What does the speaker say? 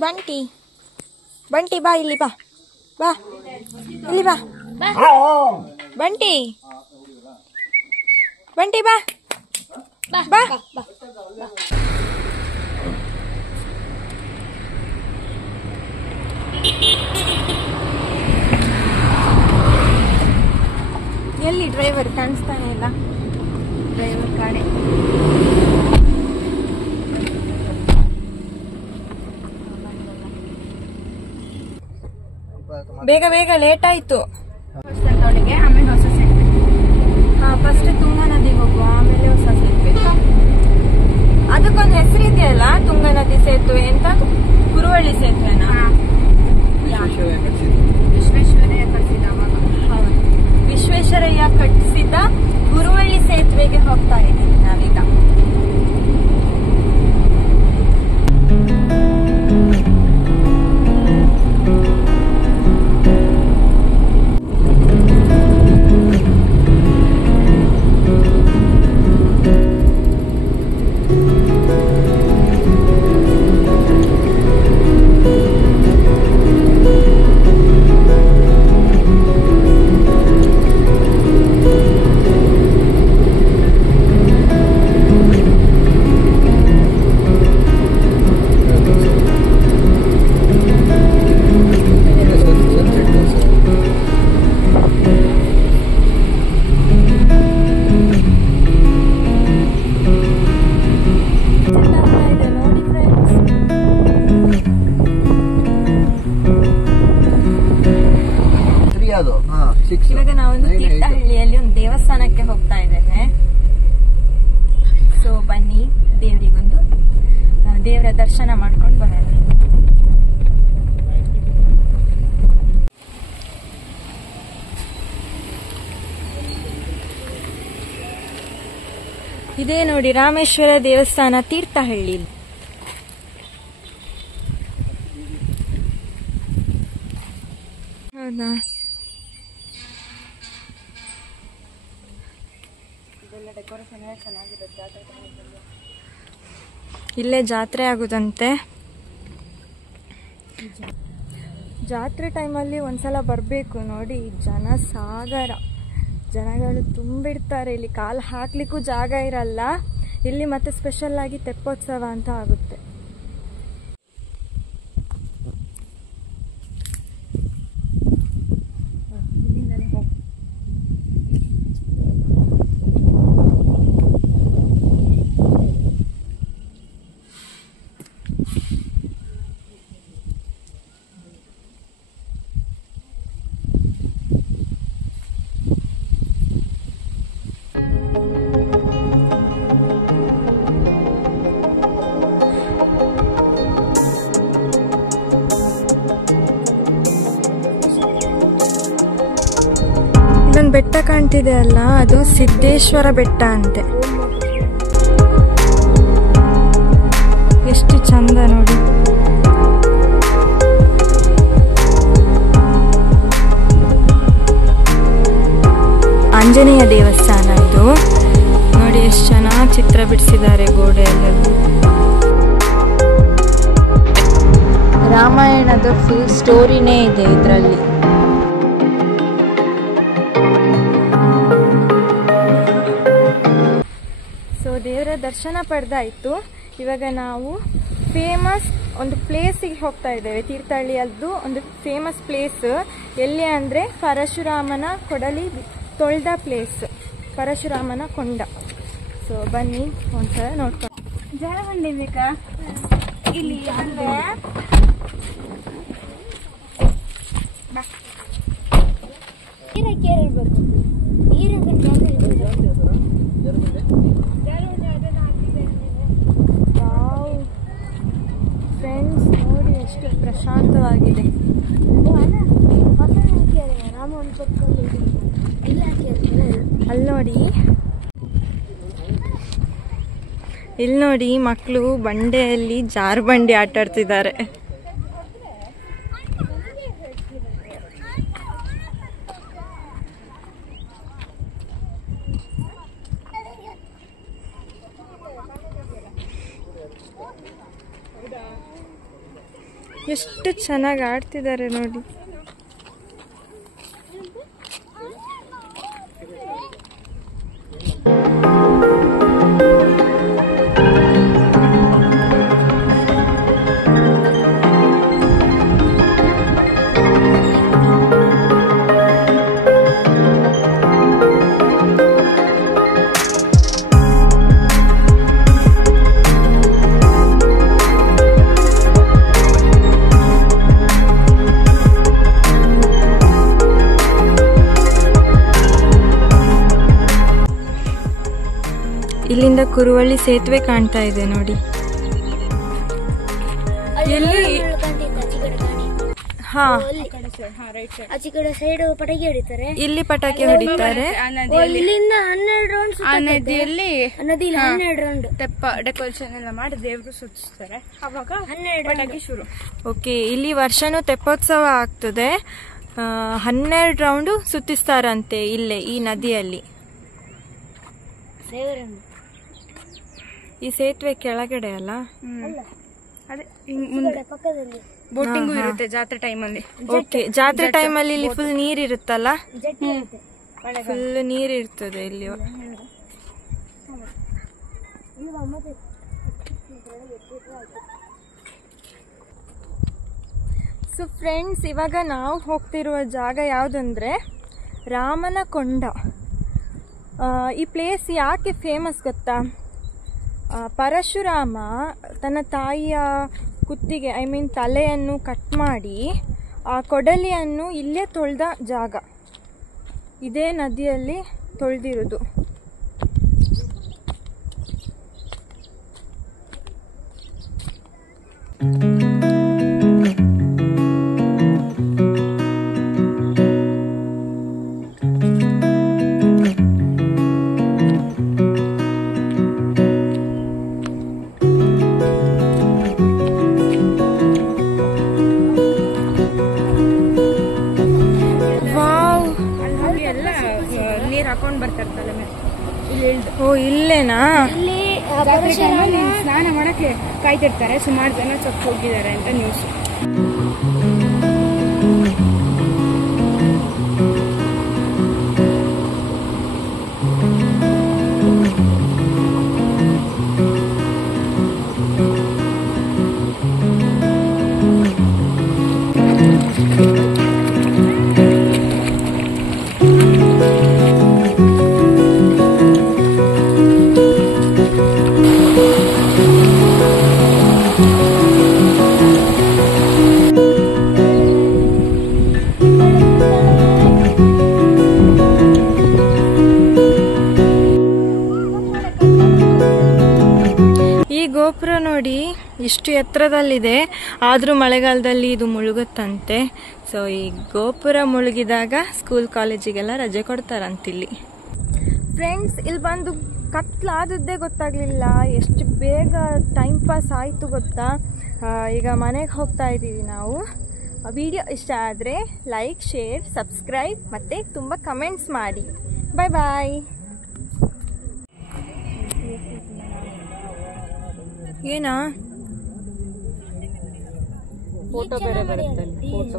ಬಂಟಿ ಬಂಟಿ ಬಾ ಇಲ್ಲಿ ಬಾ ಬಾ ಇಲ್ಲಿ ಬಾ ಬಂಟಿ ಬಂಟಿ ಬಾ ಬಾ ಎಲ್ಲಿ ಡ್ರೈವರ್ ಕಾಣಿಸ್ತಾನೆ ಇಲ್ಲ ಡ್ರೈವರ್ ಗಾಡಿ ಬೇಗ ಬೇಗ ಲೇಟ್ ಆಯ್ತು ಆಮೇಲೆ ಹೊಸ ಸೇತುವೆ ಫಸ್ಟ್ ತುಂಗಾ ನದಿಗೆ ಹೋಗುವ ಆಮೇಲೆ ಹೊಸ ಸೇತುವೆ ಅದಕ್ಕೊಂದು ಹೆಸರು ಇದೆಯಲ್ಲ ತುಂಗಾ ನದಿ ಸೇತುವೆ ಅಂತ ಕುರುವಳ್ಳಿ ಸೇತುವೆನಾ ವಿಶ್ವೇಶ್ವರಯ್ಯ ಕಟ್ಟಿಸಿದ ವಿಶ್ವೇಶ್ವರಯ್ಯ ಕಟ್ಟಿಸಿದ ಕುರುವಳ್ಳಿ ಸೇತುವೆಗೆ ಹೋಗ್ತಾ ಇದ್ದೀವಿ ನಾವೀಗ ಇವಾಗ ನಾವೊಂದು ತೀರ್ಥಹಳ್ಳಿಯಲ್ಲಿ ಒಂದು ದೇವಸ್ಥಾನಕ್ಕೆ ಹೋಗ್ತಾ ಇದ್ದೇವೆ ಸೊ ಬನ್ನಿ ದೇವರಿಗೊಂದು ದೇವರ ದರ್ಶನ ಮಾಡ್ಕೊಂಡು ಬರೋಣ ಇದೇ ನೋಡಿ ರಾಮೇಶ್ವರ ದೇವಸ್ಥಾನ ತೀರ್ಥಹಳ್ಳಿ ಹೌದಾ ಇಲ್ಲೇ ಜಾತ್ರೆ ಆಗುದಂತೆ ಜಾತ್ರೆ ಟೈಮಲ್ಲಿ ಒಂದ್ಸಲ ಬರಬೇಕು ನೋಡಿ ಜನ ಸಾಗರ ಜನಗಳು ತುಂಬಿಡ್ತಾರೆ ಇಲ್ಲಿ ಕಾಲು ಹಾಕ್ಲಿಕ್ಕೂ ಜಾಗ ಇರಲ್ಲ ಇಲ್ಲಿ ಮತ್ತೆ ಸ್ಪೆಷಲ್ ಆಗಿ ತೆಪ್ಪೋತ್ಸವ ಅಂತ ಆಗುತ್ತೆ ಬೆಟ್ಟ ಕಾಣ್ತಿದೆ ಅಲ್ಲ ಅದು ಸಿದ್ದೇಶ್ವರ ಬೆಟ್ಟ ಅಂತೆ ಎಷ್ಟು ಚಂದ ನೋಡಿ ಆಂಜನೇಯ ದೇವಸ್ಥಾನ ಇದು ನೋಡಿ ಎಷ್ಟು ಚೆನ್ನಾಗಿ ಚಿತ್ರ ಬಿಡಿಸಿದ್ದಾರೆ ಗೋಡೆಯಲ್ಲಿ ರಾಮಾಯಣದ ಫುಲ್ ಸ್ಟೋರಿನೇ ಇದೆ ಇದರಲ್ಲಿ ದೇವರ ದರ್ಶನ ಪಡೆದಾಯಿತು ಇವಾಗ ನಾವು ಫೇಮಸ್ ಒಂದು ಪ್ಲೇಸಿಗೆ ಹೋಗ್ತಾ ಇದ್ದೇವೆ ತೀರ್ಥಹಳ್ಳಿಯದ್ದು ಒಂದು ಫೇಮಸ್ ಪ್ಲೇಸ್ ಎಲ್ಲಿ ಅಂದರೆ ಪರಶುರಾಮನ ಕೊಡಲಿ ತೊಳೆದ ಪ್ಲೇಸ್ ಪರಶುರಾಮನ ಕೊಂಡ ಸೊ ಬನ್ನಿ ಒಂದ್ಸಲ ನೋಡ್ಕೊಂಡು ಜನ ಬಂದಿಬೇಕಾ ಇಲ್ಲಿ ಕೇಳಬೇಕು ಫ್ರೆಂಡ್ಸ್ ನೋಡಿ ಎಷ್ಟು ಪ್ರಶಾಂತವಾಗಿದೆ ಅಲ್ಲಿ ನೋಡಿ ಇಲ್ಲಿ ನೋಡಿ ಮಕ್ಕಳು ಬಂಡೆಯಲ್ಲಿ ಜಾರುಬಂಡಿ ಆಟ ಆಡ್ತಿದ್ದಾರೆ ಎಷ್ಟು ಚೆನ್ನಾಗಿ ಆಡ್ತಿದ್ದಾರೆ ನೋಡಿ. ಇಲ್ಲಿಂದ ಕುರುವಳ್ಳಿ ಸೇತುವೆ ಕಾಣ್ತಾ ಇದೆ ನೋಡಿ. ಇಲ್ಲಿ ಪಟಾಕಿ ಹೊಡಿತಾರೆ. ಡೆಕೋರೇಷನ್ ಎಲ್ಲ ಮಾಡಿ ದೇವ್ರು ಸುತ್ತಿಸ್ತಾರೆ. ಅವಾಗ 12 ಪಟಾಕಿ ಶುರು. ಓಕೆ, ಇಲ್ಲಿ ವರ್ಷನೂ ತೆಪ್ಪೋತ್ಸವ ಆಗ್ತದೆ. 12 ರೌಂಡ್ ಸುತ್ತಿಸ್ತಾರಂತೆ ಇಲ್ಲೇ ಈ ನದಿಯಲ್ಲಿ. ಈ ಸೇತುವೆ ಕೆಳಗಡೆ ಅಲ್ಲ, ಅದೇ ಪಕ್ಕದಲ್ಲಿ ಬೋಟಿಂಗು ಇರುತ್ತೆ ಜಾತ್ರೆ ಟೈಮಲ್ಲಿ. ಓಕೆ, ಜಾತ್ರೆ ಟೈಮಲ್ಲಿ ಇಲ್ಲಿ ಫುಲ್ ನೀರ್ ಇರುತ್ತಲ್ಲ, ಫುಲ್ ನೀರ್ ಇರ್ತದೆ ಇಲ್ಲಿ. ಸೊ ಫ್ರೆಂಡ್ಸ್, ಇವಾಗ ನಾವು ಹೋಗ್ತಿರುವ ಜಾಗ ಯಾವುದಂದ್ರೆ ರಾಮನಕೊಂಡ. ಈ ಪ್ಲೇಸ್ ಯಾಕೆ ಫೇಮಸ್ ಗೊತ್ತಾ? ಪರಶುರಾಮ ತನ್ನ ತಾಯಿಯ ಕುತ್ತಿಗೆ ತಲೆಯನ್ನು ಕಟ್ ಮಾಡಿ ಆ ಕೊಡಲಿಯನ್ನು ಇಲ್ಲೇ ತೊಳೆದ ಜಾಗ. ಇದೇ ನದಿಯಲ್ಲಿ ತೊಳೆದಿರೋದು. ಓ, ಇಲ್ಲೇನಾ? ಸ್ನಾನ ಮಾಡಕ್ಕೆ ಕಾಯ್ತಿರ್ತಾರೆ. ಸುಮಾರು ಜನ ಸತ್ತು ಹೋಗಿದ್ದಾರೆ ಅಂತ ನ್ಯೂಸ್. ಗೋಪುರ ನೋಡಿ ಇಷ್ಟು ಎತ್ತರದಲ್ಲಿದೆ, ಆದರೂ ಮಳೆಗಾಲದಲ್ಲಿ ಇದು ಮುಳುಗುತ್ತಂತೆ. ಸೊ ಈ ಗೋಪುರ ಮುಳುಗಿದಾಗ ಸ್ಕೂಲ್ ಕಾಲೇಜಿಗೆಲ್ಲ ರಜೆ ಕೊಡ್ತಾರಂತಿಲ್ಲಿ. ಫ್ರೆಂಡ್ಸ್, ಇಲ್ಲಿ ಬಂದು ಕತ್ಲಾದದ್ದೇ ಗೊತ್ತಾಗ್ಲಿಲ್ಲ, ಎಷ್ಟು ಬೇಗ ಟೈಮ್ ಪಾಸ್ ಆಯಿತು ಗೊತ್ತಾ. ಈಗ ಮನೆಗೆ ಹೋಗ್ತಾ ಇದ್ದೀವಿ ನಾವು. ವಿಡಿಯೋ ಇಷ್ಟ ಆದರೆ ಲೈಕ್, ಶೇರ್, ಸಬ್ಸ್ಕ್ರೈಬ್ ಮತ್ತು ತುಂಬ ಕಮೆಂಟ್ಸ್ ಮಾಡಿ. ಬಾಯ್ ಬಾಯ್. ಏನಾ ಫೋಟೋ ಬೇರೆ ಬರುತ್ತೆ, ಫೋಟೋ